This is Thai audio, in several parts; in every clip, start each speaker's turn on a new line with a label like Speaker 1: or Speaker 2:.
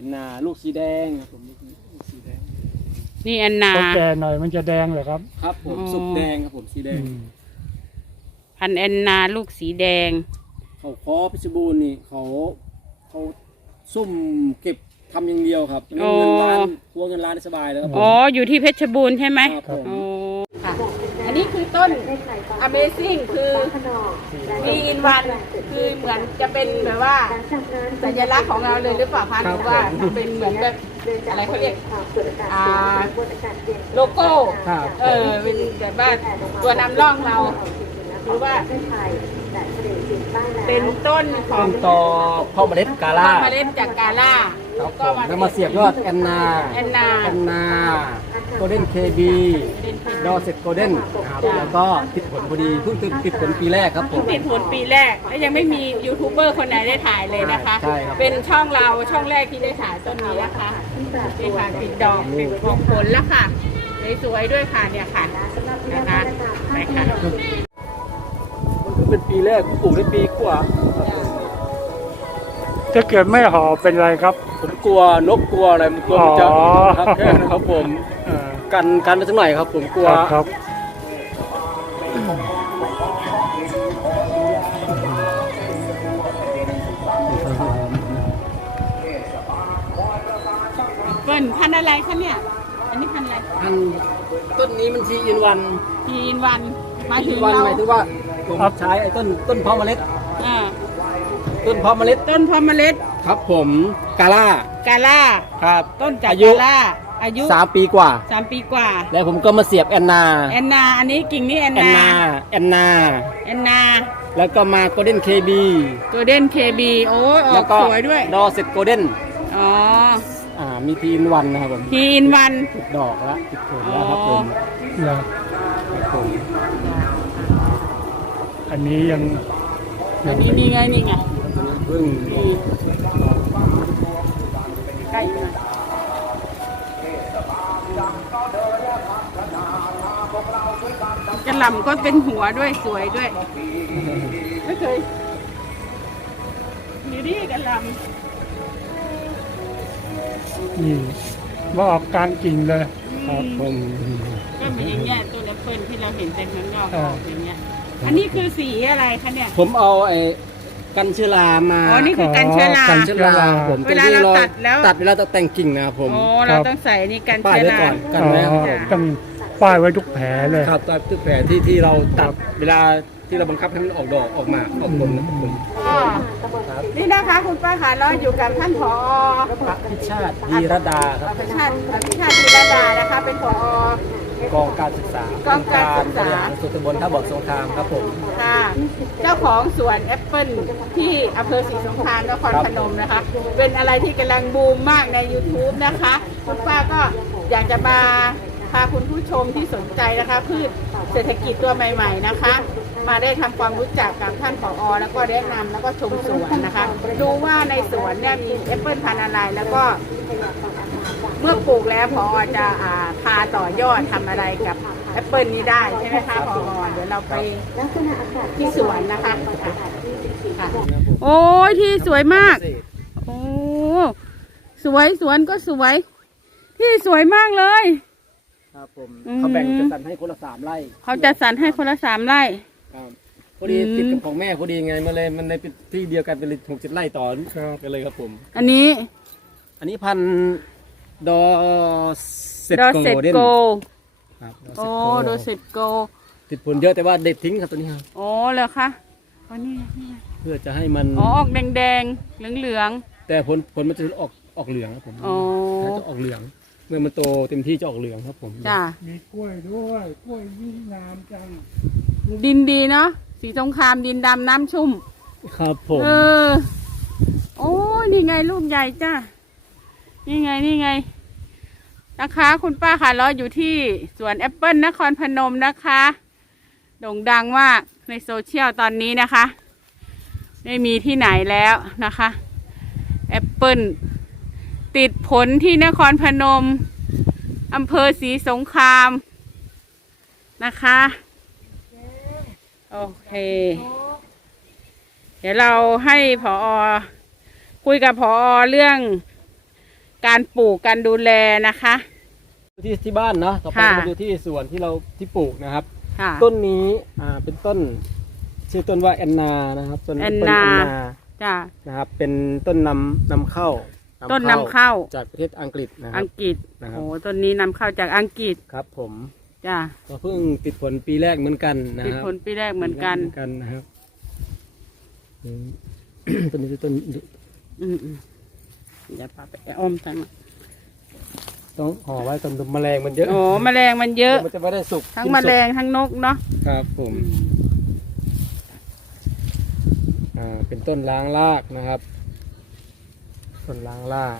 Speaker 1: อนนาลูกสีแดงครับผมลูกสีแดง
Speaker 2: นี่แอนนา
Speaker 3: แก่หน่อยมันจะแดงเหรอครับ
Speaker 1: ครับผมสุกแดงครับผมสีแดง
Speaker 2: พันแอนนาลูกสีแดง
Speaker 1: เขาคอเพชรบูรณ์นี่เขาซุ่มเก็บทำอย่างเดียวครับเงินล้านครัวเงินล้านได้สบายเลยครับ
Speaker 2: อ๋ออยู่ที่เพชรบูรณ์ใช่ไหม
Speaker 1: อ๋อ
Speaker 2: ค่ะอันนี้คือต้น Amazing คือมีอินวันคือเหมือนจะเป็นแบบว่าสัญลักษณ์ของเราเลยหรือเปล่าคะหรือว่าเป็นเหมือนแบบอะไรเขาเรียกโลโก้เป็นแบบว่าตัวนำร่องเราหรือว่าเป็นต้นของ
Speaker 1: ต่อพ่อเมล็ดกาล่า
Speaker 2: พ่อเมล็ดจากกาล่า
Speaker 1: แล้วมาเสียบยอดแอนนาโกลเด้นเคบีดอเซ็ตโกลเด้นแล้วก็ติดผลพอดีเพิ่งติดผลปีแรกครับผม
Speaker 2: ติดผลปีแรกและยังไม่มียูทูบเบอร์คนไหนได้ถ่ายเลยนะคะเป็นช่องเราช่องแรกที่ได้ถ่ายต้นนี้นะคะนี่ค่ะติดดอกติดผลแล้วค่ะสวยด้วยค่ะเนี่ยค่ะนะคะไปค่ะ
Speaker 1: มันเป็นปีแรกปลูกได้ปีกว่า
Speaker 3: ถ้าเกิดไม่ห่อเป็นไรครับ
Speaker 1: ผมกลัวนกกลัวอะไรมันกลัวมันจะครับแค่นะครับผมกันไปสักหน่อยครับผมกลัว
Speaker 3: ครับ
Speaker 2: เปิ้ลพันอะไรคะเนี่ยอันนี้พันอะไร
Speaker 1: พันต้นนี้มันทีอินวัน
Speaker 2: มาถึง
Speaker 1: เราหมายถึงว่าผมใช้ไอ้ต้นเพาะเมล็ดต้นเพาะเมล็ดครับผมกาล่าครับ
Speaker 2: ต้นจากกาล่าอายุ
Speaker 1: 3 ปีกว่าแล้วผมก็มาเสียบแอนนา
Speaker 2: อันนี้กิ่งนี้แอนนา
Speaker 1: แล้วก็มาโกลเด้นเคบี
Speaker 2: โอ้ออกสวยด้วย
Speaker 1: ดอเซ็ตโกลเด้น
Speaker 2: อ๋อ
Speaker 1: มีทีอินวันนะครับผม
Speaker 2: ทีอินวัน
Speaker 1: ติดดอกแล้วติดผลแล้วครับผม
Speaker 3: อันนี้
Speaker 2: นี่ไง
Speaker 1: พึ่ง
Speaker 2: ใกล้กระหล่ำก็เป็นหัวด้วยสวยด้วยไม่เคยนี่กระหล่ำ
Speaker 3: นี่ว่าออกกลางกิ่งเลย
Speaker 1: ครับผม
Speaker 2: ก็เป็นอย่างเงี้ยตัวแอปเปิลที่เราเห็นเต็มข้างนอกอย่างเงี้ยอันนี้คือสีอะไรคะเนี่ย
Speaker 1: ผมเอากันเชื้อรามา
Speaker 2: อ๋อนี่คือกันเชื้อรา
Speaker 1: ผมเวลาเราตัดเวลาต้องแต่งกิ่งนะครับผม
Speaker 2: อ๋อเราต้องใส่นี่กันเชื้อรา
Speaker 1: กันไว้
Speaker 3: ต้องป้ายไว้ทุกแผลเลย
Speaker 1: ครับทุกแผลที่เราตัดเวลาที่เราบังคับให้มันออกดอกออกมาออกผลนะครับผม
Speaker 2: นี่นะคะคุณป้าค่ะเราอยู่กับท่านผอ.
Speaker 1: พิชาติธีรดาครับ
Speaker 2: พิชาติธีรดานะคะเป็นผ
Speaker 1: อกองการศึกษาสุตบลท่าบ่อสงครามครับผม
Speaker 2: ค่ะเจ้าของสวนแอปเปิลที่อำเภอศรีสงครามนครพนมนะคะเป็นอะไรที่กำลังบูมมากใน YouTube นะคะคุณป้าก็อยากจะมาพาคุณผู้ชมที่สนใจนะคะพืชเศรษฐกิจตัวใหม่ๆนะคะมาได้ทำความรู้จักกับท่านผอ.แล้วก็แนะนำแล้วก็ชมสวนนะคะดูว่าในสวนเนี่ยมีแอปเปิลพันธุ์อะไรแล้วก็เมื่อปลูกแล้วผอ.จะพาต่อยอดทำอะไรกับแอปเปิลนี้ได้ใช่ไหมคะผอ.เดี๋ยวเราไปที่สวนนะคะค่ะโอ้ยที่สวยมากโอ้สวยสวนก็สวยที่สวยมากเลย
Speaker 1: ครับผมเขาแบ่งจะสั่นให้คนละ3 ไร่
Speaker 2: เขาจะสั่นให้คนละ3 ไร่
Speaker 1: พอดีติดกับของแม่พอดีไงมันเลยเป็นที่เดียวกันเป็น6-7 ไร่ต่อกันเลยครับผมอันนี้พันดอเซ็ตโก
Speaker 2: ครับโอ้ดอเซ็ตโก
Speaker 1: ติดผลเยอะแต่ว่าเด็ดทิ้งครับตัวนี้ครับ
Speaker 2: โอ้เหรอคะอ๋อนี่
Speaker 1: เพื่อจะให้มัน
Speaker 2: ออกแดงเหลือง
Speaker 1: แต่ผลมันจะออกเหลืองครับผมถ้าจะออกเหลืองเมื่อมันโตเต็มที่จะออกเหลืองครับผม
Speaker 2: จ้า
Speaker 3: มีกล้วยด้วยกล้วยยิ่งงามจัง
Speaker 2: ดินดีเนาะสีสงครามดินดำน้ำชุ่ม
Speaker 1: ครับผม
Speaker 2: โอ้ยนี่ไงลูกใหญ่จ้านี่ไงนะคะคุณป้าค่ะเราอยู่ที่สวนแอปเปิลนครพนมนะคะโด่งดังมากในโซเชียลตอนนี้นะคะไม่มีที่ไหนแล้วนะคะแอปเปิลติดผลที่นครพนมอำเภอศรีสงครามนะคะโอเคเดี๋ยวเราให้ผอ.คุยกับผอ.เรื่องการปลูกการดูแลนะคะ
Speaker 1: ที่บ้านเนาะต่อไป
Speaker 2: ค่ะ
Speaker 1: มาดูที่สวนที่เราที่ปลูกนะครับ
Speaker 2: ค่ะ
Speaker 1: ต้นนี้เป็นต้นชื่อต้นว่าแอนนานะครับต้น
Speaker 2: แอน
Speaker 1: ต้น
Speaker 2: นา
Speaker 1: แอนนา
Speaker 2: จ้า
Speaker 1: นะครับเป็นต้นนำเข้า
Speaker 2: ต้นนำเข้า
Speaker 1: จากประเทศอังกฤษนะครั
Speaker 2: อั
Speaker 1: บ
Speaker 2: งกฤษ
Speaker 1: นะครับ
Speaker 2: โอ้ต้นนี้นำเข้าจากอังกฤษ
Speaker 1: ครับผม
Speaker 2: จ้า
Speaker 1: ก็เพิ่งติดผลปีแรกเหมือนกันนะ
Speaker 2: ติด
Speaker 1: ครับ
Speaker 2: ผลปีแรกเหมือนกัน
Speaker 1: นะครับต้นนี้คือต้น
Speaker 2: อย่าพาไปอ้อมทั้ง
Speaker 1: ต้องห่อไว้ต้นแมลงมันเยอะ
Speaker 2: โอ้แมลงมันเยอะ
Speaker 1: มันจะไม่ได้สุก
Speaker 2: ทั้ง
Speaker 1: กิน
Speaker 2: แม
Speaker 1: สุก
Speaker 2: ลงทั้งนกเนาะ
Speaker 1: ครับผมเป็นต้นล้างรากนะครับต้นล้างราก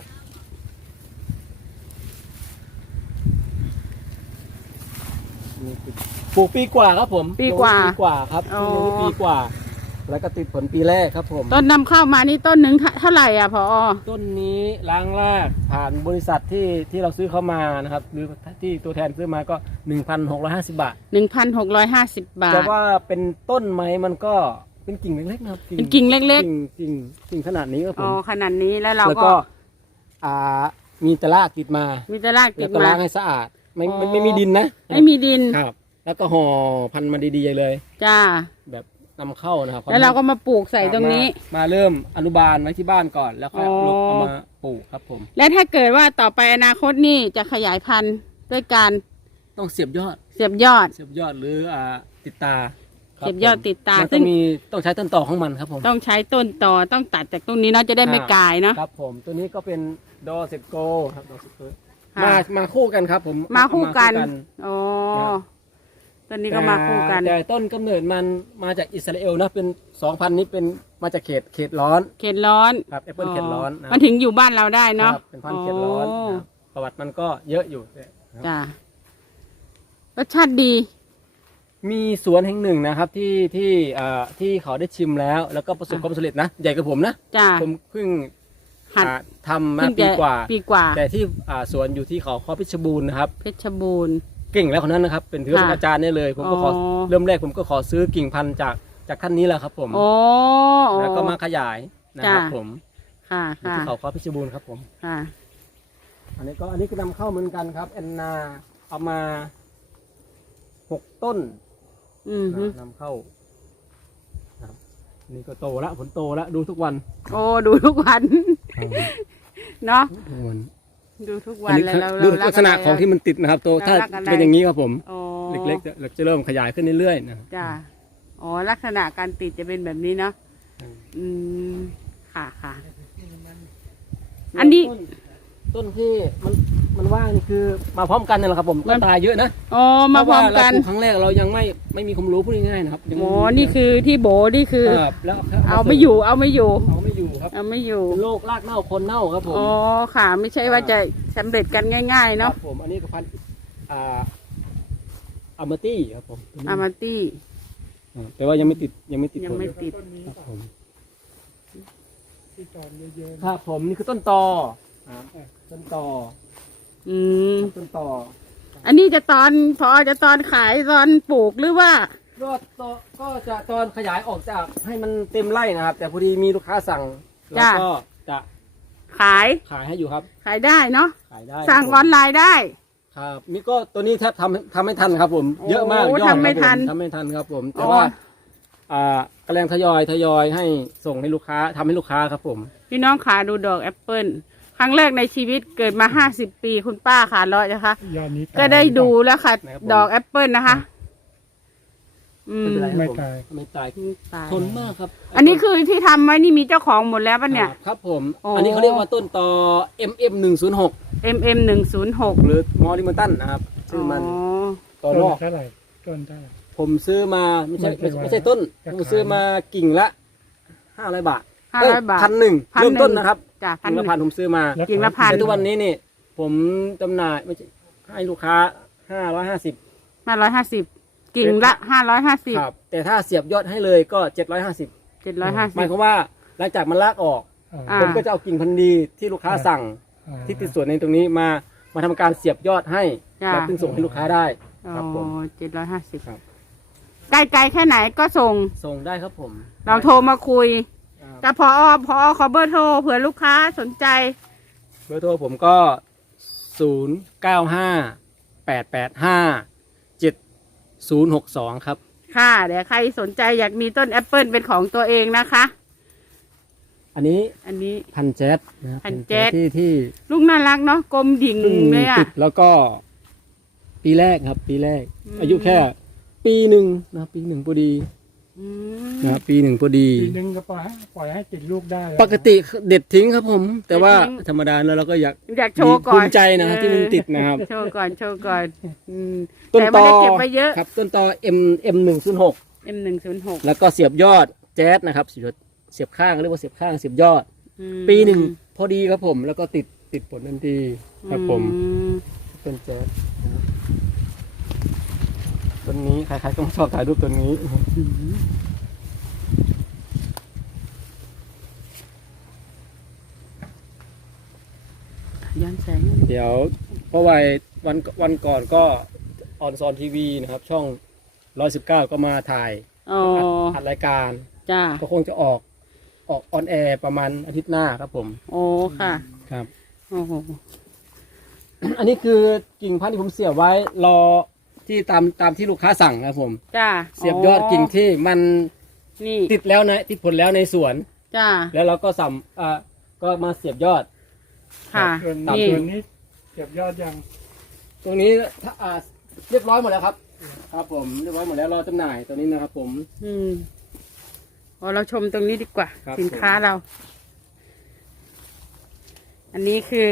Speaker 1: นี่คือปลูกปีกว่าครับผม
Speaker 2: ปีกว่า
Speaker 1: ปีกว่าครับ
Speaker 2: อ๋อ
Speaker 1: ปีกว่า แล้วก็ติดผลปีแรกครับผม
Speaker 2: ต้นนำเข้ามานี่ต้นหนึ่งเท่าไหร่อ่ะพอ
Speaker 1: ต้นนี้ล้างรากผ่านบริษัทที่เราซื้อเข้ามานะครับหรือที่ตัวแทนซื้อมาก็ 1,650 บาท
Speaker 2: 1,650 บาท
Speaker 1: แต่ว่าเป็นต้นไม้มันก็เป็นกิ่งเล็กๆนะครับ
Speaker 2: เป็นกิ่งเล็ก
Speaker 1: กิ่งขนาดนี้ครับ
Speaker 2: ๆ
Speaker 1: ผ
Speaker 2: อ๋อ
Speaker 1: ม
Speaker 2: ขนาดนี้แล้วเรา
Speaker 1: แล้ว
Speaker 2: ก็
Speaker 1: ก็มีตะลากติดมา
Speaker 2: มีแต่รากติ
Speaker 1: แล้
Speaker 2: ด
Speaker 1: วก็
Speaker 2: มา
Speaker 1: ล้างให้สะอาดไม่
Speaker 2: อ๋อ
Speaker 1: ไม่มีดินนะ
Speaker 2: ไม่มีดิน
Speaker 1: ครับ แล้วก็ห่อพันธุ์มาดีๆเลย
Speaker 2: จ้า
Speaker 1: แบบนำเข้านะครับ
Speaker 2: แล้วเราก็มาปลูกใส่ตรงนี้
Speaker 1: มาเริ่มอนุบาลไว้ที่บ้านก่อนแล้วค่อย
Speaker 2: อ๋อ
Speaker 1: ลุกเอามาปลูกครับผม
Speaker 2: และถ้าเกิดว่าต่อไปอนาคตนี่จะขยายพันธุ์ด้วยการ
Speaker 1: ต้องเสียบยอด
Speaker 2: เสียบยอด
Speaker 1: หรือติดตาครับ
Speaker 2: เสียบยอด
Speaker 1: ผม
Speaker 2: ติดตา
Speaker 1: มัน
Speaker 2: ซึ่
Speaker 1: ต้อง งมีต้องใช้ต้นต่อของมันครับผม
Speaker 2: ต้องใช้ต้นตอต้องตัดจากตรงนี้เนาะจะได้ไม่กายเนาะ
Speaker 1: ครับผมตัวนี้ก็เป็นดอเซโกครับดอเซโก
Speaker 2: ค่ะ
Speaker 1: มาคู่กันครับผม
Speaker 2: มาคู่กัน
Speaker 1: มา
Speaker 2: อ๋อ
Speaker 1: ครับ
Speaker 2: ต้นนี้ก็มาคู่กัน
Speaker 1: แต่ต้นกำเนิดมันมาจากอิสราเอลนะเป็น 2,000 นี้เป็นมาจากเขตร้อน
Speaker 2: เขตร้อน
Speaker 1: ครับแอปเปิลเขตร้อนนะ
Speaker 2: มันถึงอยู่บ้านเราได้เนาะ
Speaker 1: ครับเป็นพันธุ์เขตร้อนนะครับประวัติมันก็เยอะอยู่นะครับ
Speaker 2: จ้ารสชาติดี
Speaker 1: มีสวนแห่งหนึ่งนะครับที่เขาได้ชิมแล้วก็ประสบความสำเร็จนะใหญ่กว่าผมนะ
Speaker 2: จ้า
Speaker 1: ผมเพิ่ง
Speaker 2: หัด
Speaker 1: ทำมา
Speaker 2: เพิ่ง
Speaker 1: ปี
Speaker 2: จะ
Speaker 1: กว่า
Speaker 2: ปีกว่า
Speaker 1: แต่ที่สวนอยู่ที่เขาข้อพิชรบูรณ์นะครับ
Speaker 2: เพชรบูรณ์
Speaker 1: เก่งแล้วคนนั้นนะครับเป็นถือว่าเป็น
Speaker 2: ค่ะ
Speaker 1: อาจารย์ได้เลย ผมก็ขอ
Speaker 2: อ๋อ
Speaker 1: เริ่มแรกผมก็ขอซื้อกิ่งพันธุ์จากท่านนี้แหละครับผม
Speaker 2: โอ้
Speaker 1: แล้วก็มาขยายนะครับ
Speaker 2: จ้ะ
Speaker 1: ผม
Speaker 2: ค่ะ
Speaker 1: อยู่
Speaker 2: ค่ะ
Speaker 1: ที่เขาข้อพิชรบูรณ์ครับผม
Speaker 2: ค่ะ
Speaker 1: อันนี้ก็นำเข้าเหมือนกันครับแอนนาเอามา6 ต้น
Speaker 2: อืมฮึ
Speaker 1: นำเข้าครับนี่ก็โตแล้วผลโตแล้วดูทุกวัน
Speaker 2: โอ้ดูทุกวัน เนาะ
Speaker 1: ทุกวัน
Speaker 2: ดูทุก
Speaker 1: อั
Speaker 2: วัน น
Speaker 1: นี้
Speaker 2: เลยเรา
Speaker 1: ดู
Speaker 2: เรา
Speaker 1: ลักษณะของที่มันติดนะครับโตถ้า
Speaker 2: เรารักอะไร
Speaker 1: เป็นอย่างนี้ครับผม
Speaker 2: โอ้
Speaker 1: เล็กๆจะเริ่มขยายขึ้นเรื่อยๆนะครับ
Speaker 2: จ้าอ๋อลักษณะการติดจะเป็นแบบนี้เนาะอืมค่ะค่ะ อันนี้
Speaker 1: ต้นที่มันว่างนี่คือมาพร้อมกันนั่นแหละครับผมก็ตายเยอะนะ
Speaker 2: อ๋อมาพร้อมกัน
Speaker 1: เพาะว่าเราปลูครั้งแรกเรายังไม่มีความรู้พูดง่ายๆนะครับยัง
Speaker 2: โอ้นี่คือที่โบนี่คือ
Speaker 1: ครับแล้ว
Speaker 2: เอาไม่อยู่เอาไม่อยู่
Speaker 1: เอาไม่อยู่ครับ
Speaker 2: เอาไม่อยู่
Speaker 1: เป็นโรครากเน่าคนเน่าครับผม
Speaker 2: อ๋อค่ะ ไม่ใช่ว่าจะสำเร็จกันง่าย ๆ
Speaker 1: ค
Speaker 2: เนาะ
Speaker 1: รับผมอันนี้ก็พันธุ์อามาตี้ครับผม
Speaker 2: อามาตี้
Speaker 1: แต่ว่ายังไม่ติด
Speaker 2: ยังไม่
Speaker 1: ผล
Speaker 2: ติด
Speaker 3: ต้นนี้
Speaker 1: ครับผม
Speaker 3: ที่ตอนเยอะ
Speaker 1: ครับผมนี่คือต้นตอครับต้นตอ
Speaker 2: อืม
Speaker 1: ต้นตอ
Speaker 2: อันนี้จะตอนพอจะตอนขายตอนปลูกหรือว่า
Speaker 1: ก็จะตอนขยายออกจากให้มันเต็มไร่นะครับ แต่พอดีมีลูกค้าสั่งเรา
Speaker 2: จ้ะ
Speaker 1: ก็จะ
Speaker 2: ขาย
Speaker 1: ขายให้อยู่ครับ
Speaker 2: ขายได้เนาะ
Speaker 1: ขายได้
Speaker 2: สั่ง
Speaker 1: ครับ
Speaker 2: ออนไลน์ได้
Speaker 1: ครับนี่ก็ตัวนี้แทบทำไม่ทันครับผม
Speaker 2: โอ้
Speaker 1: เยอะมากยอด
Speaker 2: ทำไม่ทัน
Speaker 1: ทำไม่ทันครับผม แต่
Speaker 2: อ๋อ
Speaker 1: ว่ากำลังทยอยให้ส่งให้ลูกค้าทำให้ลูกค้าครับผม
Speaker 2: พี่น้องขาดูดอกแอปเปิลครั้งแรกในชีวิตเกิดมา50 ปีคุณป้าขาเลาะนะคะ
Speaker 3: ๆยอดนี้
Speaker 2: ก็ได้ดูแล้วค่ะ ดอกแอปเปิลนะคะ อืม
Speaker 1: ไม่เป็นไรครับ
Speaker 3: ไม่
Speaker 1: ผม
Speaker 3: ตาย
Speaker 1: ไม่ตาย
Speaker 2: ตาย
Speaker 1: ทนมากครับ
Speaker 2: อันนี้คือที่ทำไว้นี่มีเจ้าของหมดแล้วปะเนี่ย
Speaker 1: ครับผม
Speaker 2: โอ้
Speaker 1: อันนี้เขาเรียกว่าต้นตอ MM106
Speaker 2: MM 106
Speaker 1: หรือมอริมันตันนะครับชื่อมันตอ
Speaker 3: ต้น
Speaker 1: นอก
Speaker 3: เท่าไหร่ต้นเท่าไหร่
Speaker 1: ผมซื้อมาไม่ใช่ต้น
Speaker 3: จะขาย
Speaker 1: ผมซื้อมากิ่งละ500 บาท
Speaker 2: 500 บาท
Speaker 1: 1,100เริ่มต้นนะครับ
Speaker 2: จ้ะ
Speaker 1: กิ่งละพันผมซื้อมา
Speaker 3: แล้ว
Speaker 2: กิ่งละพัน
Speaker 1: แต่ทุกวันนี้นี่ผมจำหน่ายไม่ใช่ให้ลูกค้า550
Speaker 2: 550 กิ่งละ 550
Speaker 1: ครับแต่ถ้าเสียบยอดให้เลยก็750หมาย
Speaker 2: 750
Speaker 1: ความว่าหลังจากมันลากออก
Speaker 2: อ่า
Speaker 1: ผมก็จะเอากิ่งพันธุ์ดีที่ลูกค้าสั่งที่ติดส่วนในตรงนี้มาทำการเสียบยอดให้
Speaker 2: จ้ะ
Speaker 1: แล้วถึงส่งให้ลูกค้าได้ครับผม
Speaker 2: 750
Speaker 1: ครับ
Speaker 2: ไกลๆแค่ไหนก็ส่ง
Speaker 1: ส่งได้ครับผม
Speaker 2: เราโทรมาคุย
Speaker 1: ครับ
Speaker 2: แต่พอขอเบอร์โทรเผื่อลูกค้าสนใจ
Speaker 1: เบอร์โทรผมก็ 0958857062 ครับ
Speaker 2: ค่ะ เดี๋ยวใครสนใจอยากมีต้นแอปเปิลเป็นของตัวเองนะคะ
Speaker 1: อันนี้
Speaker 2: อันนี้
Speaker 1: พันแจ๊ดนะครับ
Speaker 2: พันแจ๊ด
Speaker 1: ที่
Speaker 2: ลูกน่ารักเนาะกลมดิ่ง
Speaker 1: เพิ่ง
Speaker 2: เลยอ่ะ
Speaker 1: ติดแล้วก็ปีแรกครับ ปีแรก
Speaker 2: อืม
Speaker 1: อายุแค่ปีหนึ่งนะครับปีหนึ่งพอดี
Speaker 2: อืม
Speaker 1: นะครับปีหนึ่งพอดี
Speaker 3: ปีนึงก็ปล่อยให้ติดลูกได้แล้ว
Speaker 1: ปกติเด็ดทิ้งครับผม แต่ว่า
Speaker 2: เด็ดทิ้ง
Speaker 1: ธรรมดาแล้วเราก็อยาก
Speaker 2: อยากโชว์ก่อน
Speaker 1: ภูมิใจนะครับที่มันติดนะครับ
Speaker 2: โชว์ก่อนโชว์ก่อนอืม
Speaker 1: ต้น
Speaker 2: แต่
Speaker 1: ต
Speaker 2: ไม่
Speaker 1: อ
Speaker 2: ได้เก็บไว้เยอะ
Speaker 1: ครับต้นตอ M106
Speaker 2: M106
Speaker 1: แล้วก็เสียบยอดแจ๊สนะครับเสียบข้างเรียกว่าเสียบข้างเสียบยอด ปีหนึ่งพอดีครับผม แล้วก็ติดผลทันทีครับผม
Speaker 2: อืม
Speaker 1: ต้นแจ๊สนะครับต้นนี้ใครๆก็ชอบถ่ายรูปต้นนี้
Speaker 2: ย้อนแสง
Speaker 1: เดี๋ยวเพราะว่าวันก่อนก็ออนซอนทีวีนะครับ ช่อง119ก็มาถ่าย
Speaker 2: อ๋อ
Speaker 1: อัดรายการ
Speaker 2: จ้า
Speaker 1: ก็คงจะออกออนแอร์ประมาณอาทิตย์หน้าครับผม
Speaker 2: โอ้ค่ะ
Speaker 1: ครับ
Speaker 2: โอ้โห
Speaker 1: อันนี้คือกิ่งพันธุ์ที่ผมเสียบไว้รอที่ตามที่ลูกค้าสั่งครับผม
Speaker 2: จ้า
Speaker 1: เสียบยอดกิ่งที่มัน
Speaker 2: นี่
Speaker 1: ติดแล้วนะติดผลแล้วในสวน
Speaker 2: จ้า
Speaker 1: แล้วเราก็ก็มาเสียบยอด
Speaker 2: ค่ะ
Speaker 3: ส่วน
Speaker 2: นี่
Speaker 3: ส่วนนี้เก็บยอดยัง
Speaker 1: ตรงนี้ถ้าเรียบร้อยหมดแล้วครับ ครับผมเรียบร้อยหมดแล้วรอจำหน่ายตัวนี้นะครับผม
Speaker 2: อืมพอเราชมตรงนี้ดีกว่า
Speaker 1: ครับ
Speaker 2: สินค้าเรา อันนี้คือ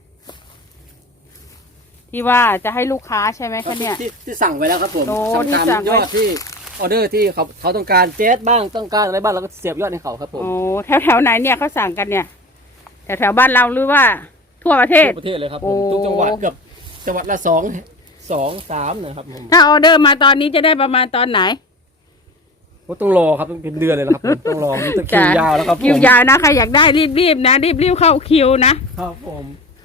Speaker 2: ที่ว่าจะให้ลูกค้าใช่ไหมคะเนี่ย
Speaker 1: ที่สั่งไว้แล้วครับผม
Speaker 2: โอ้
Speaker 1: สั่งตาม
Speaker 2: ที่สั่ง
Speaker 1: ย
Speaker 2: ไว้
Speaker 1: อดที่ออเดอร์ที่เขาต้องการเจสบ้างต้องการอะไรบ้างเราก็เสียบยอดให้เขาครับผม
Speaker 2: โอ้แถวไหนเนี่ยเขาสั่งกันเนี่ยแถวบ้านเราหรือว่าทั่วประเทศ
Speaker 1: ทั่วประเทศเลยครับผ
Speaker 2: โอ้
Speaker 1: มทุกจังหวัดเกือบจังหวัดละ2-3นะครับผม
Speaker 2: ถ้าออเดอร์มาตอนนี้จะได้ประมาณตอนไหน
Speaker 1: ผมต้องรอครับต้องเป็นเดือนเลยนะครับผมต้องรอมันจะคิวยาวแล้วครับผม
Speaker 2: คิวยาวนะใครอยากได้รีบๆนะรีบเข้าคิวนะครับ
Speaker 1: ผม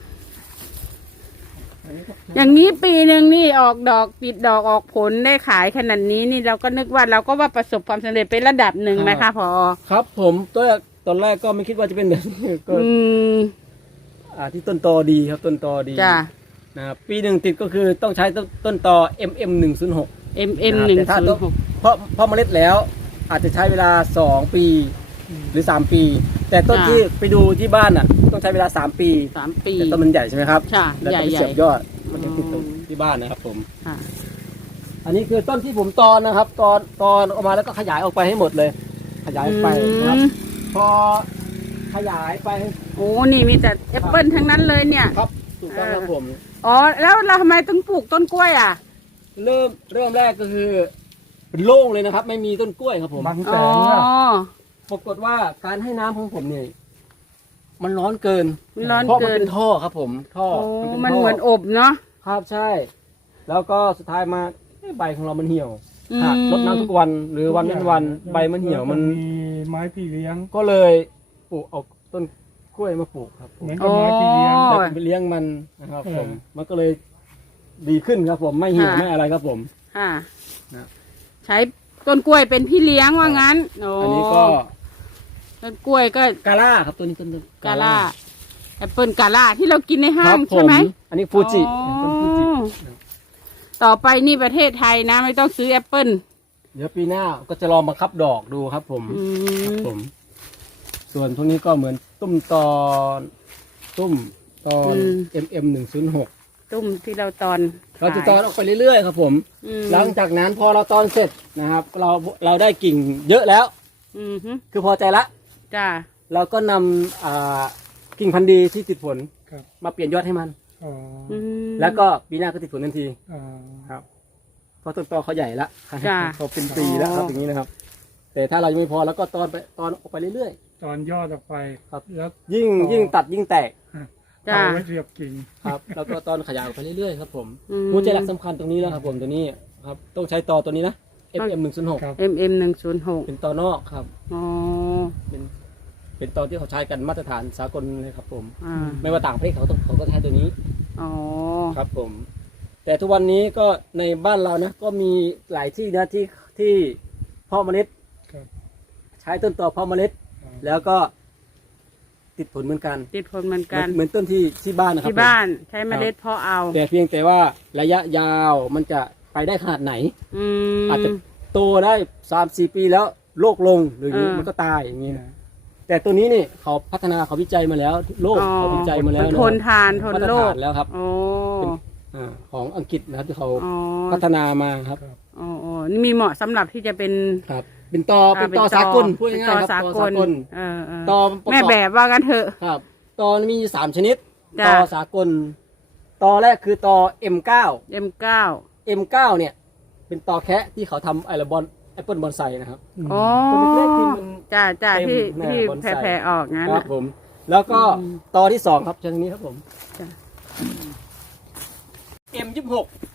Speaker 2: อย่างนี้ปีหนึ่งนี่ออกดอกติดดอกออกผลได้ขายขนาดนี้นี่เราก็นึกว่าเราก็ว่าประสบความสำเร็จเป็นระดับหนึ่งไหมคะพอ
Speaker 1: ครับผมตอนแรกก็ไม่คิดว่าจะเป็นแบบนี้ก็
Speaker 2: อืม
Speaker 1: ที่ต้นตอดีครับต้นตอดี
Speaker 2: จ้า
Speaker 1: นะครับปีหนึ่งติดก็คือต้องใช้ต้นตอ MM106
Speaker 2: MM106
Speaker 1: เพราะเมล็ดแล้วอาจจะใช้เวลา2ปีหรือ3ปี แต่ต้น
Speaker 2: จ้ะ
Speaker 1: ที่ไปดูที่บ้านน่ะต้องใช้เวลา3ปี
Speaker 2: 3 ปี
Speaker 1: แต่ต้นมันใหญ่ใช่ไหมครับ
Speaker 2: ค่ะ
Speaker 1: แล้ว
Speaker 2: ใหญ่
Speaker 1: ก็ไป
Speaker 2: ใหญ่
Speaker 1: เสียบยอดมันจะติดตรงที่บ้านนะครับผม
Speaker 2: ค่ะ
Speaker 1: อันนี้คือต้นที่ผมตอนนะครับตอนออกมาแล้วก็ขยายออกไปให้หมดเลย ขยายออกไปนะครับ
Speaker 2: อืม
Speaker 1: พอขยายไป
Speaker 2: โอ้นี่มีแต่แอปเปิลทั้งนั้นเลยเนี่ย
Speaker 1: ครับถูกต้องครับผม
Speaker 2: อ๋อแล้วเราทำไมต้องปลูกต้นกล้วยอ่ะ
Speaker 1: เริ่มแรกก็คือเป็นโล่งเลยนะครับ ไม่มีต้นกล้วยครับผม
Speaker 3: บางแส
Speaker 2: อ๋อน
Speaker 3: ว่า
Speaker 1: ปรากฏว่าการให้น้ำของผมเนี่ยมันร้อนเกิน
Speaker 2: มันร้อน
Speaker 1: เพราะมัน
Speaker 2: เกิน
Speaker 1: เป็นท่อครับผมท่อ
Speaker 2: โอ้
Speaker 1: เป็
Speaker 2: มัน
Speaker 1: ท่
Speaker 2: เหมือนอบเนาะ
Speaker 1: ครับใช่ แล้วก็สุดท้ายมาใบของเรามันเหี่ยว
Speaker 2: อืม
Speaker 1: หากรดน้ำทุกวันหรือวันเว้นวันใบมันเหี่ยวมัน
Speaker 3: มีไม้พี่เลี้ยง
Speaker 1: ก็เลยปลูกเอาต้นกล้วยมาปลูกครับผม
Speaker 3: เหมือนกับไม้พี่เลี้ยง
Speaker 2: โอ้
Speaker 1: แล้วไปเลี้ยงมันนะครับผม
Speaker 3: เออ
Speaker 1: มันก็เลยดีขึ้นครับผมไม่เหี่ยว
Speaker 2: ค่ะ
Speaker 1: ไม่อะไรครับผม
Speaker 2: ค่ะ
Speaker 1: นะ
Speaker 2: ใช้ต้นกล้วยเป็นพี่เลี้ยงว่างั้นโ
Speaker 1: อันนี้ก็
Speaker 2: ต้นกล้วยก็
Speaker 1: กาล่าครับตัวนี้ต้น
Speaker 2: กาล่าแอปเปิลกาล่าที่เรากินในห้า
Speaker 1: ค
Speaker 2: ง
Speaker 1: รับผ
Speaker 2: ใช่ไหม
Speaker 1: อันนี้ฟูจิ
Speaker 2: อ๋อ
Speaker 1: ต้นฟูจิ
Speaker 2: ต่อไปนี่ประเทศไทยนะ ไม่ต้องซื้อแอปเปิล
Speaker 1: เดี๋ยวปีหน้าก็จะลองบังคับดอกดูครับผม
Speaker 2: อื
Speaker 1: ครับ
Speaker 2: ม
Speaker 1: ผม ส่วนพวกนี้ก็เหมือนตุ้มตอน MM106
Speaker 2: ตุ้มที่เราตอน
Speaker 1: เราจะตอนออกไปเรื่อยๆครับผม
Speaker 2: อืม
Speaker 1: หลังจากนั้นพอเราตอนเสร็จนะครับ เราได้กิ่งเยอะแล้ว
Speaker 2: อืมฮึ
Speaker 1: คือพอใจละ
Speaker 2: จ้า
Speaker 1: เราก็นำกิ่งพันธุ์ดีที่ติดผล
Speaker 3: ครับ
Speaker 1: มาเปลี่ยนยอดให้มัน
Speaker 3: อ๋อ
Speaker 2: อืม
Speaker 1: แล้วก็ปีหน้าก็ติดผลทันที
Speaker 3: อ๋อ
Speaker 1: ครับเพราะต้นตอเขาใหญ่ละ
Speaker 2: จ้ะ
Speaker 1: เขาเป็นปีแล้วครับอย่างนี้นะครับ แต่ถ้าเรายังไม่พอแล้วก็ตอนออกไปเรื่อย
Speaker 3: ตอนยอดออกไป
Speaker 1: ครับ
Speaker 3: แล้ว
Speaker 1: ๆ ยิ่งตัดยิ่งแตก
Speaker 2: จ้า
Speaker 3: เอาไว้เสียบกิ่ง
Speaker 1: ครับ แล้วก็ตอนขยายออกไปเรื่อยๆครับผม
Speaker 2: อืม
Speaker 1: หัวใจหลักสำคัญตรงนี้แล้วครับผมตัวนี้ครับต้องใช้ตอตัวนี้นะ FM106
Speaker 3: ครับ
Speaker 2: MM106
Speaker 1: เป็นตอนอกครับ
Speaker 2: อ๋อ
Speaker 1: เป็นตอนที่เขาใช้กันมาตรฐานสากลเลยครับผม
Speaker 2: อ่า
Speaker 1: ไม่ว่าต่างประเทศเขาก็ใช้ตัวนี้
Speaker 2: อ๋อ
Speaker 1: ครับผม แต่ทุกวันนี้ก็ในบ้านเรานะก็มีหลายที่นะที่เพาะเมล็ด
Speaker 3: ครับ
Speaker 1: ใช้ต้นตอเพาะเมล็ด
Speaker 3: อ๋อ
Speaker 1: แล้วก็ติดผลเหมือนกัน
Speaker 2: ติดผลเหมือนกัน
Speaker 1: เหมือนต้นที่บ้านนะครับ
Speaker 2: ที่บ้านใช้เมล็ดเพาะเอา
Speaker 1: แต่เพียงแต่ว่าระยะยาวมันจะไปได้ขนาดไหน อาจจะโตได้3-4 ปีแล้วโรคลงหรือมันก็ตายอย่างนี้นะแต่ตัวนี้นี่เขาพัฒนาเขาวิจัยมาแล้วโรคเขาวิจัยมาแล้ว
Speaker 2: ทนทานทนโรค
Speaker 1: แล้วครับ
Speaker 2: โอ้
Speaker 1: ของอังกฤษนะครับที่เขา
Speaker 2: อ๋อ
Speaker 1: พัฒนามาครับ
Speaker 2: อ๋อนี่มีเหมาะสำหรับที่จะเป็น
Speaker 1: ครับเป็นตอสากลพูดง่ายๆครับตอสากล ตอประกอบ
Speaker 2: แม่แบบว่ากันเถอะ
Speaker 1: ครับตอมี3 ชนิด
Speaker 2: จ้ะ
Speaker 1: ตอสากลตอแรกคือตอ M9
Speaker 2: M9
Speaker 1: M9 เนี่ยเป็นตอแคะที่เขาทำแอปเปิลบอนไซนะครับ
Speaker 2: อ๋อ
Speaker 1: ตัวเล็กๆที่มัน
Speaker 2: จ้าที่
Speaker 1: เต็ม
Speaker 2: ที่
Speaker 1: บอนไซ
Speaker 2: แผ่ออกงั้น
Speaker 1: ครับผม แล้วก็ตอที่2ครับเชิญทางนี้ครับผม
Speaker 2: จ้ะ
Speaker 1: M26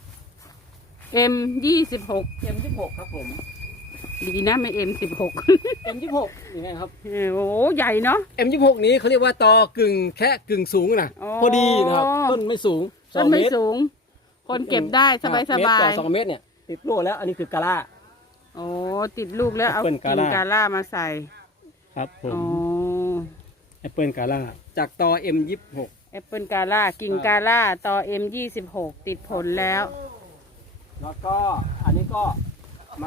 Speaker 2: M26
Speaker 1: M26 ครับผม
Speaker 2: ดีนะไม่ M16
Speaker 1: M26 นี่นะครับ
Speaker 2: โอ้ใหญ่เนาะ
Speaker 1: M26 นี้เขาเรียกว่าตอกึ่งแคะกึ่งสูงนะ
Speaker 2: อ๋อ
Speaker 1: พอดีนะครับต้นไม่สูง
Speaker 2: ต้น
Speaker 1: 2
Speaker 2: ไม่
Speaker 1: เมตร
Speaker 2: สูง คนเก็บได้สบาย
Speaker 1: เมตรกว่า2 เมตรเนี่ยติดลูกแล้วอันนี้คือกาล่า
Speaker 2: โอ้ติดลูกแล้วเอา
Speaker 1: แอปเปิ้ล
Speaker 2: กิ่ง
Speaker 1: กาล่า
Speaker 2: กาล่ามาใส่
Speaker 1: ครับผ
Speaker 2: อ๋อ
Speaker 1: มแอปเปิลกาล่าจากตอ M26
Speaker 2: แอปเปิลกาล่ากิ่งกาล่าต่อ M26 ติดผลแล้ว
Speaker 1: แล้วก็อันนี้ก็มา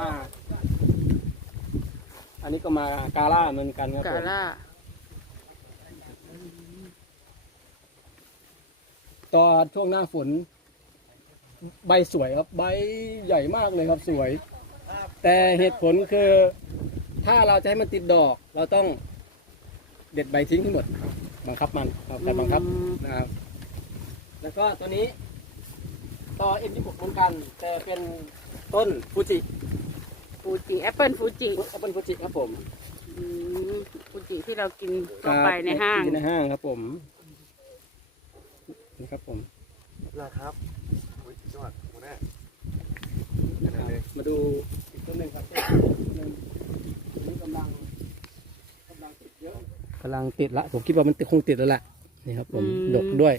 Speaker 1: อันนี้ก็มากาล่าเหมือนกันครับ
Speaker 2: กา
Speaker 1: ผม
Speaker 2: ล่า
Speaker 1: ตอนช่วงหน้าฝน ใบสวยครับใบใหญ่มากเลยครับสวย แต่เหตุผลคือถ้าเราจะให้มันติดดอก เราต้องเด็ดใบทิ้งให้หมดบังคับมันครับแต่บังคับนะครับแล้วก็ตัวนี้ต่อ M26 เหมือนกัน แต่เป็นต้นฟูจิ
Speaker 2: ฟูจิแอปเปิลฟูจิ
Speaker 1: แอปเปิลฟูจิครับผม
Speaker 2: ฟูจิที่เรากินทั่วไปในห้าง
Speaker 1: ในห้างครับผมนี่ครับผม
Speaker 4: ครับอุ้ยยอดหัวหน้า
Speaker 1: มาดูอีกต้นหนึ่งครับต้นหนึ่งอันนี้กำลังติดเยอะกำลังติดละผมคิดว่ามันคงติดแล้วแหละนี่ครับผมดกด้วย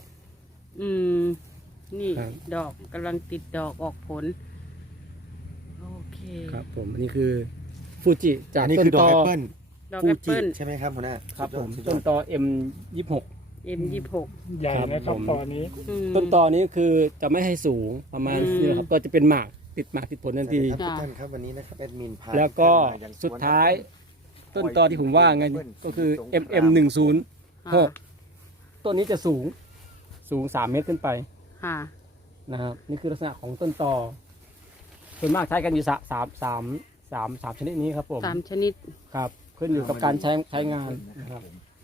Speaker 2: นี่
Speaker 1: ครับ
Speaker 2: ดอกกำลังติดดอกออกผล โอเค
Speaker 1: ครับผมอันนี้คือฟูจิจาก
Speaker 4: อันนี้
Speaker 1: ต้
Speaker 4: คื
Speaker 1: น
Speaker 4: อด
Speaker 1: ต
Speaker 4: อก
Speaker 1: อ
Speaker 4: แอปเปิ้ล
Speaker 2: ดอก
Speaker 4: ฟู
Speaker 2: แอป
Speaker 4: จิ
Speaker 2: เปิล
Speaker 4: ใช่ไหมครับหัวหน้า
Speaker 1: ครับผม
Speaker 4: สุดย
Speaker 1: ต้
Speaker 4: อด
Speaker 1: นตอ M26
Speaker 2: M26
Speaker 3: ใหญ่นะครับ
Speaker 1: ผม
Speaker 3: ตอนนี้
Speaker 1: ต้นตอนี้คือจะไม่ให้สูงประมาณนี้นะครับก็จะเป็นหมากติดผลทันที
Speaker 4: สวัสดีครับทุกท่านครับวันนี้นะครับแอดมินพา
Speaker 1: แล้วก็
Speaker 4: ท่านมายัง
Speaker 1: สุดท้าย ต้นตอที่ผมว่าไง
Speaker 4: แอปเปิ้ล
Speaker 1: ก็คือ
Speaker 4: สงคราม
Speaker 1: MM106 ต้นนี้จะสูง 3 เมตรขึ้นไป
Speaker 2: ค่ะ
Speaker 1: นะครับนี่คือลักษณะของต้นตอส่วนมากใช้กันอยู่สามชนิดนี้ครับผม
Speaker 2: 3 ชนิด
Speaker 1: ครับขึ้นอยู่กับการใช้งานนะครับ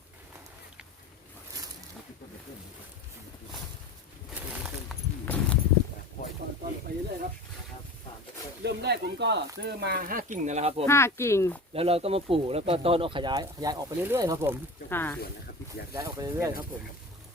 Speaker 1: ไปเรื่อยๆครับเริ่มแรกผมก็ซื้อมา5 กิ่งนั่นแหละครับผม
Speaker 2: 5 กิ่ง
Speaker 1: แล้วเราก็มาปลูกแล้วก็ต้นออกขยายออกไปเรื่อยๆครับผม
Speaker 2: ค่ะ
Speaker 1: ขยายออกไปเรื่อยๆครับผม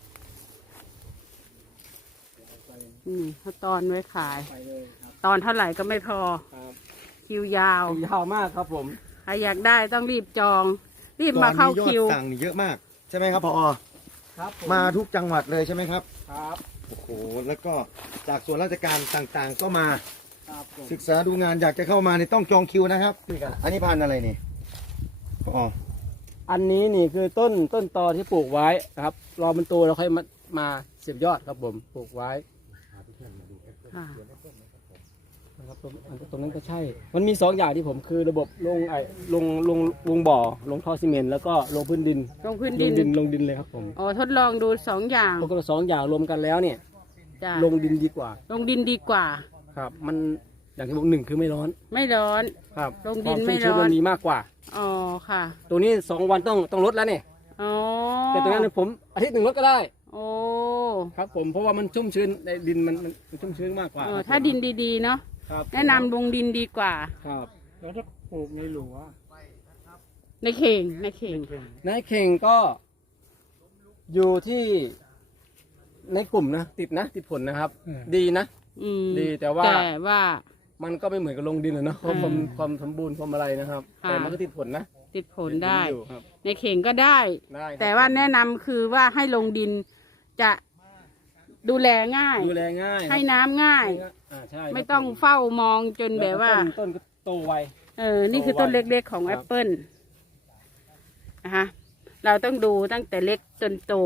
Speaker 2: เขาตอนไว้ขาย
Speaker 1: ไปเลยครับ
Speaker 2: ตอนเท่าไหร่ก็ไม่พอ
Speaker 1: ครับ
Speaker 2: คิวยาว
Speaker 1: ยาวมากครับผม
Speaker 2: ใครอยากได้ต้องรีบจอง รีบมาเข้า
Speaker 4: ตอนนี้
Speaker 2: คิวย
Speaker 4: อดสั่งนี่เยอะมาก ใช่ไหมครับพอ
Speaker 1: ครับผ
Speaker 4: มาทุกจังหวัดเลยใช่ไหมครับ
Speaker 1: ครับ
Speaker 4: โอ้โหแล้วก็จากส่วนราชการต่างๆ ก็มา
Speaker 1: ครับผม
Speaker 4: ศึกษาดูงานอยากจะเข้ามานี่ต้องจองคิวนะครับ
Speaker 1: นี่ครับ
Speaker 4: อันนี้พันธุ์อะไรนี่พอ
Speaker 1: อันนี้นี่คือต้นตอที่ปลูกไว้นะครับรอมันโตเราค่อยมาเสียบยอดครับผมปลูกไว้
Speaker 2: ค่ะ
Speaker 1: นะครับตรงนั้นก็ใช่ มันมี2 อย่างที่ผมคือระบบลงบ่อลงท่อซีเมนต์แล้วก็ลงพื้นดิน
Speaker 2: ลงพื้นดิน
Speaker 1: ลงดินเลยครับผม
Speaker 2: อ๋อทดลองดู 2 อย่าง
Speaker 1: พวกเรา2 อย่างรวมกันแล้วเนี่ย
Speaker 2: จ้ะ
Speaker 1: ลงดินดีกว่า
Speaker 2: ลงดินดีกว่า
Speaker 1: ครับ มันอย่างที่บอก1คือไม่ร้อน
Speaker 2: ไม่ร้อน
Speaker 1: ครับ
Speaker 2: ลงดิน
Speaker 1: ควา
Speaker 2: ไม่
Speaker 1: ชุ่ชื้
Speaker 2: ร้อน
Speaker 1: มันมีมากกว่า
Speaker 2: อ๋อค่ะ
Speaker 1: ตัวนี้2 วันต้องลดแล้วเนี่ย
Speaker 2: อ๋อ
Speaker 1: แต่ตรงนั้นผมอาทิตย์ 1ลดก็ได้
Speaker 2: โอ้
Speaker 1: ครับผมเพราะว่ามันชุ่มชื้นในดินมันชุ่มชื้นมากกว่า
Speaker 2: ถ้าดินดีๆเนาะ
Speaker 1: ครับ
Speaker 2: แนะนำลงดินดีกว่า
Speaker 1: ครับ
Speaker 3: แล้วถ้าปลูกในหลัว
Speaker 2: ในเข่งในเข่ง
Speaker 1: ในเข่งก็อยู่ที่ในกลุ่มนะติดผลนะครับ ดีนะ ดีแต่ว่า มันก็ไม่เหมือนกับลงดินอะเนาะความสมบูรณ์ความอะไรนะครับ
Speaker 2: ค่ะ
Speaker 1: แต่มันก็ติดผลนะ
Speaker 2: ติดผลได้
Speaker 1: อยู่ครับ
Speaker 2: ในเข่งก็ได้
Speaker 1: ได้ครับ
Speaker 2: แต่ว่าแนะนำคือว่าให้ลงดินจะดูแลง่าย
Speaker 1: ดูแลง่าย
Speaker 2: ให้น้ำง่าย
Speaker 1: ใช่
Speaker 2: ไม่ต้องเฝ้ามองจนแบบว่า
Speaker 1: ต้นก็โตไว
Speaker 2: นี่คือต้นเล็กๆของ
Speaker 1: ค
Speaker 2: แอ
Speaker 1: รับ
Speaker 2: ปเปิลนะคะเราต้องดูตั้งแต่เล็กจนโต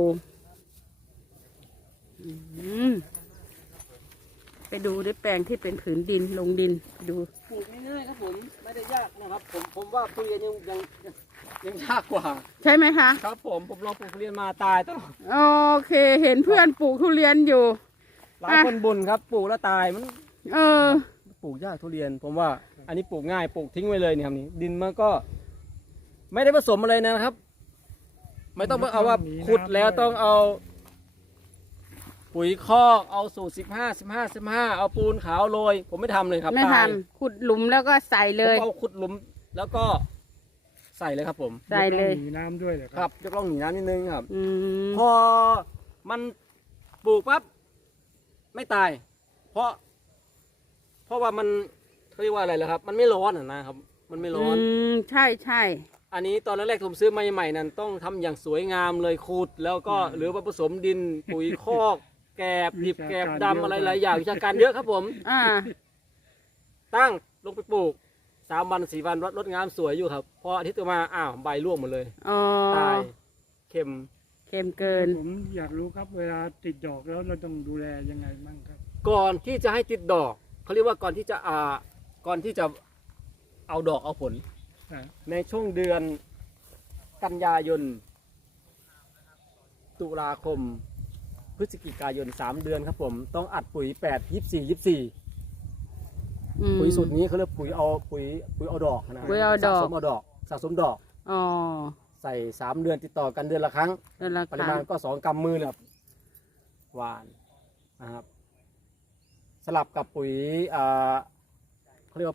Speaker 2: ไปดูด้วยแปลงที่เป็นผืนดินลงดินดู
Speaker 1: ปลูกง่ายๆครับผมไม่ได้ยากนะครับผมว่าทุเรียนยังยากกว่า
Speaker 2: ใช่ไหมคะ
Speaker 1: ครับผมลองปลูกทุเรียนมาตายตลอด
Speaker 2: โอเคเห็นเพื่อนปลูกทุเรียนอยู่
Speaker 1: หลายคนบ่นครับปลูกแล้วตายมัน
Speaker 2: เออ
Speaker 1: ปลูกยากทุเรียน ผมว่าอันนี้ปลูกง่ายปลูกทิ้งไว้เลยเนี่ยครับนี่ดินมันก็ไม่ได้ผสมอะไรนะครับ ไม่ต้องเอาว่าขุดแล้วต้องเอา ปุ๋ยคอกเอาสูตร15 เอาปูนขาวโรยผมไม่ทำเลยครับ
Speaker 2: ไม่
Speaker 1: ตาย
Speaker 2: ทำขุดหลุมแล้วก็ใส่เลย
Speaker 1: ผมเอาขุดหลุมแล้วก็ใส่เลยครับผม
Speaker 2: ใส่เลย
Speaker 3: มีน้ำด้วยเหรอ
Speaker 1: ครับยกล่องหนีน้ำนิดนึงครับ
Speaker 2: อืม
Speaker 1: พอมันปลูกปั๊บไม่ตาย เพราะว่ามันเขาเรียกว่าอะไรล่ะครับ มันไม่ร้อนนะครับ มันไม่ร้อน
Speaker 2: ใช่ใช่
Speaker 1: อันนี้ตอนแรกๆผมซื้อมาใหม่ๆนั้นต้องทำอย่างสวยงามเลยขุดแล้วก็หรือว่าผสมดินปุ๋ยคอกแกบดิบแกบดำอะไรหลายอย่างวิชาการเยอะครับผม
Speaker 2: อ่า
Speaker 1: ตั้งลงไปปลูก3 วัน4 วันรดงามสวยอยู่ครับพออาทิตย์ต่อมาอ้าวใบร่วงหมดเลย
Speaker 2: อ๋อ
Speaker 1: ตายเข็ม
Speaker 2: เค็มเกิน
Speaker 3: ผมอยากรู้ครับเวลาติดดอกแล้วเราต้องดูแลยังไงบ้างครับ
Speaker 1: ก่อนที่จะให้ติดดอกเขาเรียกว่าก่อนที่จะเอาดอกเอาผล ในช่วงเดือนกันยายนตุลาคมพฤศจิกายน3 เดือนครับผมต้องอัดปุ๋ย8 24 ปุ๋ยสูตรนี้เขาเรียกปุ๋ยเอาดอกนะ
Speaker 2: ปุ๋ยเอาดอก
Speaker 1: สะสมดอก
Speaker 2: อ๋อ
Speaker 1: ใส่3 เดือนติดต่อกันเดือนละครั้ง
Speaker 2: เดือนละ
Speaker 1: ปริมาณก็2 กำมือเลยครับหวานนะครับสลับกับปุ๋ยเขาเรียกว่า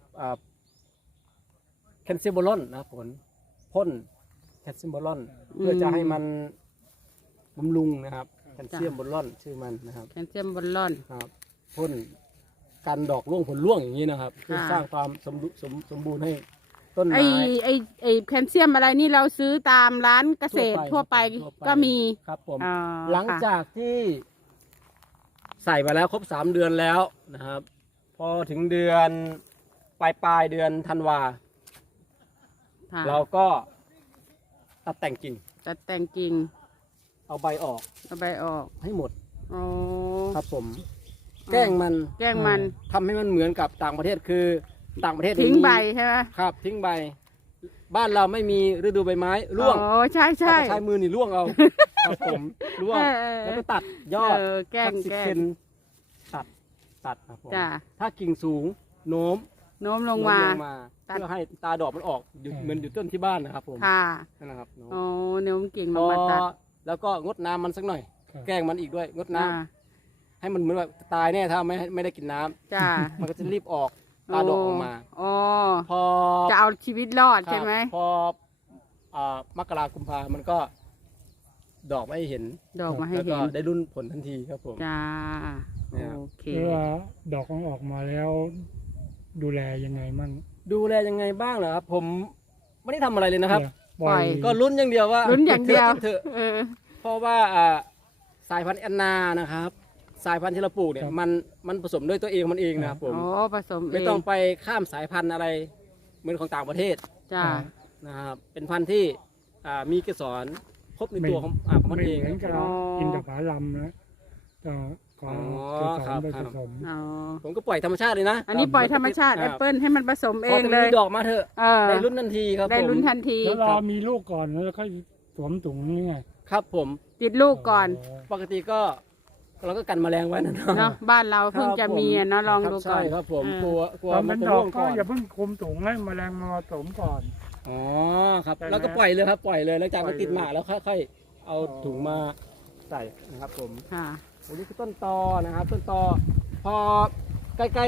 Speaker 1: แคลเซียมโบรอนนะครับผลพ่นแคลเซียมโบรอนเพื่อจะให้มันบำรุงนะครับแคลเซียมโบรอนชื่อมันนะครับ
Speaker 2: แคลเซียมบอลลอน
Speaker 1: ครับพ่นกันดอกร่วงผลร่วงอย่างนี้นะครับเพื่อสร้างความสมบูรณ์ให้ต้น
Speaker 2: ไอ
Speaker 1: ไม้
Speaker 2: ไอแคลเซียมอะไรนี่เราซื้อตามร้านเกษตรทั่วไปก็มี
Speaker 1: ครับผม
Speaker 2: อ๋อ
Speaker 1: หลังจากที่ใส่มาแล้วครบ3 เดือนแล้วนะครับ พอถึงเดือนปลายเดือนธันวา
Speaker 2: ค่ะ
Speaker 1: เราก็ตัดแต่งกิ่ง
Speaker 2: ตัดแต่งกิ่ง
Speaker 1: เอาใบออก
Speaker 2: เอาใบออก
Speaker 1: ให้หมด
Speaker 2: อ๋อ
Speaker 1: ครับผม แกล้งมัน
Speaker 2: แกล้งมัน
Speaker 1: ทำให้มันเหมือนกับต่างประเทศคือต่างประเทศ
Speaker 2: ทิ้ง
Speaker 1: มี
Speaker 2: ใบใช่ไหม
Speaker 1: ครับทิ้งใบ บ้านเราไม่มีฤดูใบไม้ร่วง
Speaker 2: อ๋อใช่ใช่
Speaker 1: ถ้าใช้มือนี่ร่วงเอาครับผมร่วง แล้วก็ตัดยอด
Speaker 2: แกล้ง
Speaker 1: สัก10
Speaker 2: แกล้
Speaker 1: เซ
Speaker 2: ง
Speaker 1: นตัดครับผม
Speaker 2: จ้ะ
Speaker 1: ถ้ากิ่งสูงโน้ม
Speaker 2: โน้มลงมา
Speaker 1: โน้
Speaker 2: ตัด
Speaker 1: เพื่อให้ตาดอกมันออกเหมือนอยู่ต้นที่บ้านนะครับผม
Speaker 2: ค่ะ
Speaker 1: นั่นนะครับโน้ม
Speaker 2: โอ้โน้มกิ่งล
Speaker 1: พ
Speaker 2: ง
Speaker 1: อ
Speaker 2: มาตัด
Speaker 1: แล้วก็งดน้ำมันสักหน่อย
Speaker 3: ครับ
Speaker 1: แกล้งมันอีกด้วยงดน้ำ
Speaker 2: อ่า
Speaker 1: ให้มันเหมือนว่าตายแน่ถ้าไม่ได้กินน้ำ
Speaker 2: จ้า
Speaker 1: มันก็จะรีบออกตาดอกออกมา
Speaker 2: อ๋อ
Speaker 1: พอ
Speaker 2: จะเอาชีวิตรอดใช่ไหม
Speaker 1: ครับพอมกราคมพามันก็ดอกไม่เห็น
Speaker 2: ดอกมาให้
Speaker 1: แล้ว
Speaker 2: เห็
Speaker 1: ก็
Speaker 2: น
Speaker 1: ได้รุ่นผลทันทีครับผม
Speaker 2: จ้า
Speaker 1: เนี่ย
Speaker 2: โอเค
Speaker 3: เวลาดอกมันออกมาแล้ว ดูแลยังไงมั่ง
Speaker 1: ดูแลยังไงบ้างเหรอครับ ผมไม่ได้ทำอะไรเลยนะครับ
Speaker 3: ปล่อย
Speaker 1: ก็ลุ้นอย่างเดียวว่า
Speaker 2: ลุ้นอย่างเดียว
Speaker 1: เถอะ
Speaker 2: เออ
Speaker 1: เพราะว่าสายพันธุ์แอนนานะครับ สายพันธุ์ที่เราปลูกเนี่ยมันผสมด้วยตัวเองมันเองนะครับผม
Speaker 2: อ๋อผสมเอง
Speaker 1: ไม่ต้องไปข้ามสายพันธุ์อะไรเหมือนของต่างประเทศ
Speaker 2: จ้า
Speaker 1: นะครับเป็นพันธุ์ที่มีเกสรครบในตัวของมัน
Speaker 3: ไม่
Speaker 1: เอง
Speaker 3: เหมือน
Speaker 1: ค
Speaker 3: กั
Speaker 1: รั
Speaker 3: บบ อินทผลัมนะก็ก่อน
Speaker 1: อ๋อ
Speaker 3: จะส
Speaker 1: ครั
Speaker 3: อน
Speaker 1: บ
Speaker 3: ไป
Speaker 1: ครั
Speaker 3: ผ
Speaker 1: บ
Speaker 3: สม
Speaker 2: อ๋อ
Speaker 1: ผมก็ปล่อยธรรมชาติเลยนะ
Speaker 2: อันนี้ปล่อยธรรมชาติแอปเปิลให้มันผสมเองเลย
Speaker 1: พอมีดอกมาเถอะ
Speaker 2: เออ
Speaker 1: ได้รุ่นทันทีครับ
Speaker 2: ได้
Speaker 1: ผม
Speaker 2: ลุ้นทันที
Speaker 3: แล้วเรามีลูกก่อนแล้วค่อยสวมถุงนี่ไง
Speaker 1: ครับผม
Speaker 2: ติดลูกก่อน
Speaker 1: ปกติก็เราก็กันแมลงไว้นะ
Speaker 2: เนาะบ้านเราเพิ่งจะมีอะเนาะลองดูก่อน
Speaker 1: ใช่ครับผม
Speaker 2: เออ
Speaker 1: กลัว
Speaker 3: ตอน
Speaker 1: มั
Speaker 3: มัน น
Speaker 1: จะ
Speaker 3: ดอ
Speaker 1: ร่
Speaker 3: ก
Speaker 1: วง
Speaker 3: ก็
Speaker 1: ก่อน
Speaker 3: อย่าเพิ่งคุมถุงให้แมลงมาผสมก่อน
Speaker 1: อ๋อครับ
Speaker 3: ใช่ไหม
Speaker 1: แล้วก็ปล่อยเลยครับปล่อยเลยแล้วจาก
Speaker 3: ปล่
Speaker 1: มั
Speaker 3: อน ย
Speaker 1: ติดหมากแล้วค่อยๆเอา
Speaker 3: อ๋อ
Speaker 1: ถุงมาใส่นะครับผม
Speaker 2: ค่ะ
Speaker 1: อันนี้คือต้นตอนะครับ ต้นตอพอใกล้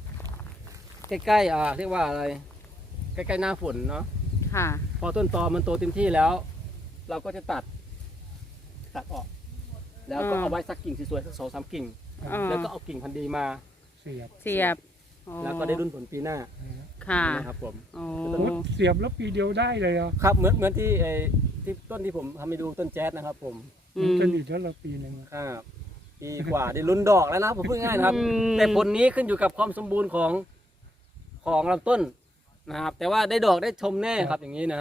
Speaker 1: เรียกว่าอะไรใกล้ๆหน้าฝนเนาะ
Speaker 2: ค่ะ
Speaker 1: พอต้นตอมันโตเต็มที่แล้ว เราก็จะตัดออก แล้วก็เอาไว้สักกิ่งสวยๆสัก2-3 กิ่ง
Speaker 2: อ๋อ
Speaker 1: แล้วก็เอากิ่งพันธุ์ดีมา
Speaker 3: เสียบ
Speaker 2: เสียบอ๋อ
Speaker 1: แล้วก็ได้รุ่นผลปีหน้า
Speaker 2: ค่ะ
Speaker 1: นะครับผม
Speaker 2: อ๋อ
Speaker 3: เสียบแล้วปีเดียวได้เลยเหรอ่ะ
Speaker 1: ครับเหมือนที่ที่ต้นที่ผมทำให้ดูต้นแจ๊สนะครับผม
Speaker 2: อื
Speaker 3: มัน
Speaker 2: ม
Speaker 3: จะอีกแล้วละปีหนึ่ง
Speaker 1: ครับปีกว่าได้ลุ้นดอกแล้วนะผมพูดง่ายนะครับ
Speaker 2: อืม
Speaker 1: แต่ผลนี้ขึ้นอยู่กับความสมบูรณ์ของลำต้นนะครับ แต่ว่าได้ดอกได้ชมแน่ครับอย่างนี้นะครับ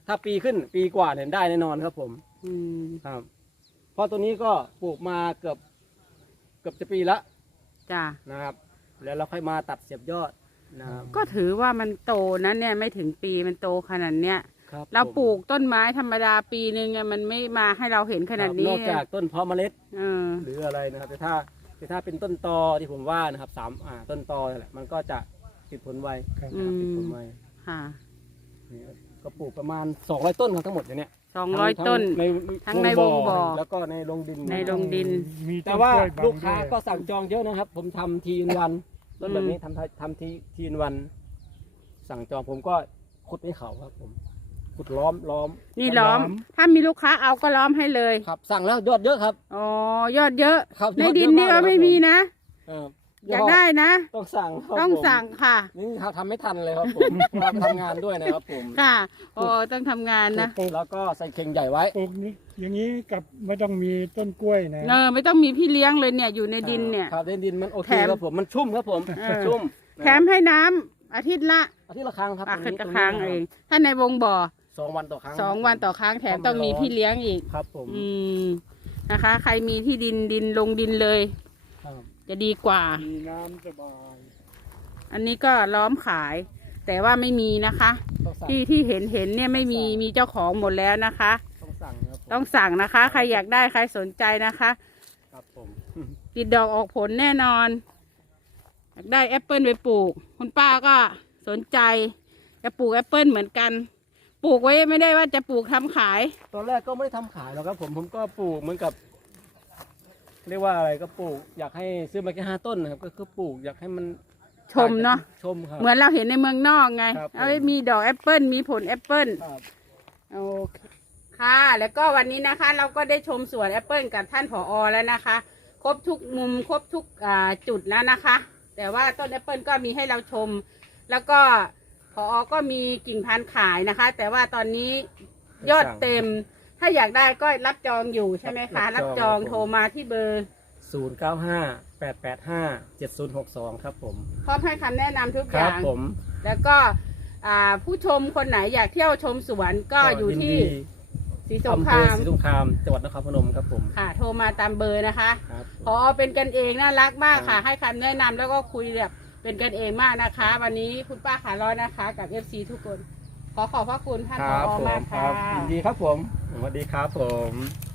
Speaker 1: ถ้าปีขึ้นปีกว่าเนี่ยได้แน่นอนครับผม
Speaker 2: อืม
Speaker 1: ครับเพราะตัวนี้ก็ปลูกมาเกือบจะปีละ
Speaker 2: จ้ะ
Speaker 1: นะครับ แล้วเราค่อยมาตัดเสียบยอดนะครับ
Speaker 2: ก็ถือว่ามันโตนะเนี่ยไม่ถึงปีมันโตขนาดเนี้ย
Speaker 1: ครับ
Speaker 2: เรา
Speaker 1: ผม
Speaker 2: ปลูกต้นไม้ธรรมดาปีนึงมันไม่มาให้เราเห็นขนาด
Speaker 1: ครับ
Speaker 2: นี้
Speaker 1: นอกจากต้นเพาะเมล็ด
Speaker 2: เออ
Speaker 1: หรืออะไรนะครับแต่ถ้าเป็นต้นตอที่ผมว่านะครับต้นตอนี่แหละมันก็จะติดผลไว
Speaker 3: ครับ
Speaker 1: นะครับติดผลไว
Speaker 2: ค่ะ
Speaker 1: นี่ก็ปลูกประมาณ200ต้นครับทั้งหมดอย่างเนี้ย
Speaker 2: 200 ต้น ทั้งในวงบ่อ
Speaker 1: แล้วก็ในโรงดิน
Speaker 2: ในโรงดิน
Speaker 3: มี
Speaker 1: แต่
Speaker 3: ต้น
Speaker 1: ว่าก
Speaker 3: ล้วยบัง
Speaker 1: ลูกค้า
Speaker 3: ด้วย
Speaker 1: ก็สั่งจองเยอะนะครับ ผมทำทีนวันต้นแบบนี้ทำทีนวัน สั่งจองผมก็ขุดให้เขาครับผมขุดล้อม
Speaker 2: นี่ล้อม ถ้ามีลูกค้าเอาก็ล้อมให้เลย
Speaker 1: ครับ สั่งแล้วยอดเยอะครับ
Speaker 2: อ๋อยอดเยอะ
Speaker 1: ครับ
Speaker 2: ใน
Speaker 1: ยอด
Speaker 2: ดิน
Speaker 1: เยอะ
Speaker 2: นี่ก็
Speaker 1: มากเลย
Speaker 2: ไม่มีนะ
Speaker 1: ครับ
Speaker 2: อยากได้นะ
Speaker 1: ต้องสั่งครับ
Speaker 2: ต้อง
Speaker 1: ผม
Speaker 2: สั่งค่ะ
Speaker 1: นี่ทำไม่ทันเลยครับผมเราทำงานด้วยนะครับผม
Speaker 2: ค่ะโอ้ต้องทำงานนะ
Speaker 1: แล้วก็ใส่เข่งใหญ่ไว้
Speaker 3: ปลูกนี้อย่างนี้กับไม่ต้องมีต้นกล้วยนะ
Speaker 2: ไม่ต้องมีพี่เลี้ยงเลยเนี่ยอยู่ในดินเนี่ย
Speaker 1: ครับในดินมันโอเค
Speaker 2: แถม
Speaker 1: ครับผมมันชุ่มครับผม
Speaker 2: เออ
Speaker 1: ชุ่ม
Speaker 2: แถมให้น้ำอาทิตย์ละ
Speaker 1: อาทิตย์ละครั้งครับ
Speaker 2: อาทิตย์
Speaker 1: ต
Speaker 2: ละ
Speaker 1: ง
Speaker 2: ครั้ง
Speaker 1: นี้
Speaker 2: เองถ้าในวงบ่อ
Speaker 1: 2 วันต่อครั้ง
Speaker 2: 2 วันต่อครั้งแถมต้องมีพี่เลี้ยงอีก
Speaker 1: ครับผม
Speaker 2: อืมนะคะ ใครมีที่ดินลงดินเลย
Speaker 1: ครับ
Speaker 2: จะดีกว่า
Speaker 3: มีน้ำสบาย
Speaker 2: อันนี้ก็ล้อมขาย แต่ว่าไม่มีนะคะ
Speaker 1: ต้องสั่ง
Speaker 2: ที่เห็นเนี่ยไม่มีเจ้าของหมดแล้วนะคะ
Speaker 1: ต้องสั่งครับผม
Speaker 2: ต้องสั่งนะคะ ใครอยากได้ใครสนใจนะคะ
Speaker 1: ครับผม
Speaker 2: ติดดอกออกผลแน่นอน อยากได้แอปเปิลไปปลูก คุณป้าก็สนใจจะปลูกแอปเปิลเหมือนกัน ปลูกไว้ไม่ได้ว่าจะปลูกทำขาย
Speaker 1: ตอนแรกก็ไม่ได้ทำขายหรอกครับผมก็ปลูกเหมือนกับ เรียกว่าอะไรก็ปลูก อยากให้ซื้อมาแค่5 ต้นนะครับก็คือปลูกอยากให้มัน
Speaker 2: ชมเนาะ
Speaker 1: ชมครับ
Speaker 2: เหมือนเราเห็นในเมืองนอกไง
Speaker 1: ครับผม
Speaker 2: เอาไว้มีดอกแอปเปิลมีผลแอปเปิล
Speaker 1: ครับ
Speaker 2: โอเคค่ะ แล้วก็วันนี้นะคะ เราก็ได้ชมสวนแอปเปิลกับท่านผอ.แล้วนะคะ ครบทุกมุมครบทุกจุดแล้วนะคะ แต่ว่าต้นแอปเปิลก็มีให้เราชม แล้วก็ผอ.ก็มีกิ่งพันธุ์ขายนะคะ แต่ว่าตอนนี้ยอดเต็ม ถ้าอยากได้ก็รับจองอยู่ใช่ไหมคะ รับจองโทรมาที่เบอร์
Speaker 1: 0958857062ครับผม
Speaker 2: พร้อมให้คำแนะนำทุก
Speaker 1: ค
Speaker 2: อ
Speaker 1: รับ
Speaker 2: ย่าง
Speaker 1: ผม
Speaker 2: แล้วก็ผู้ชมคนไหนอยากเที่ยวชมสวนก็อยู่ที่ศรีสง
Speaker 1: อำ
Speaker 2: ค
Speaker 1: เภอ
Speaker 2: ราม
Speaker 1: ศรีสงครามจังหวัดนครพนมครับผม
Speaker 2: ค่ะ โทรมาตามเบอร์นะคะ
Speaker 1: ครับ
Speaker 2: พอเป็นกันเองน่ารักมากค่ะ
Speaker 1: ครับ
Speaker 2: ให้คำแนะนำแล้วก็คุยแบบเป็นกันเองมากนะคะ วันนี้คุณป้าขาร้อยนะคะ กับ FC ทุกคน ขอบพระคุณท่าน
Speaker 1: ค
Speaker 2: ผ
Speaker 1: รับ
Speaker 2: อ
Speaker 1: ผม
Speaker 2: มาก
Speaker 1: ค
Speaker 2: ค่ะ
Speaker 1: รับยินดีครับผมสวัสดีครับผม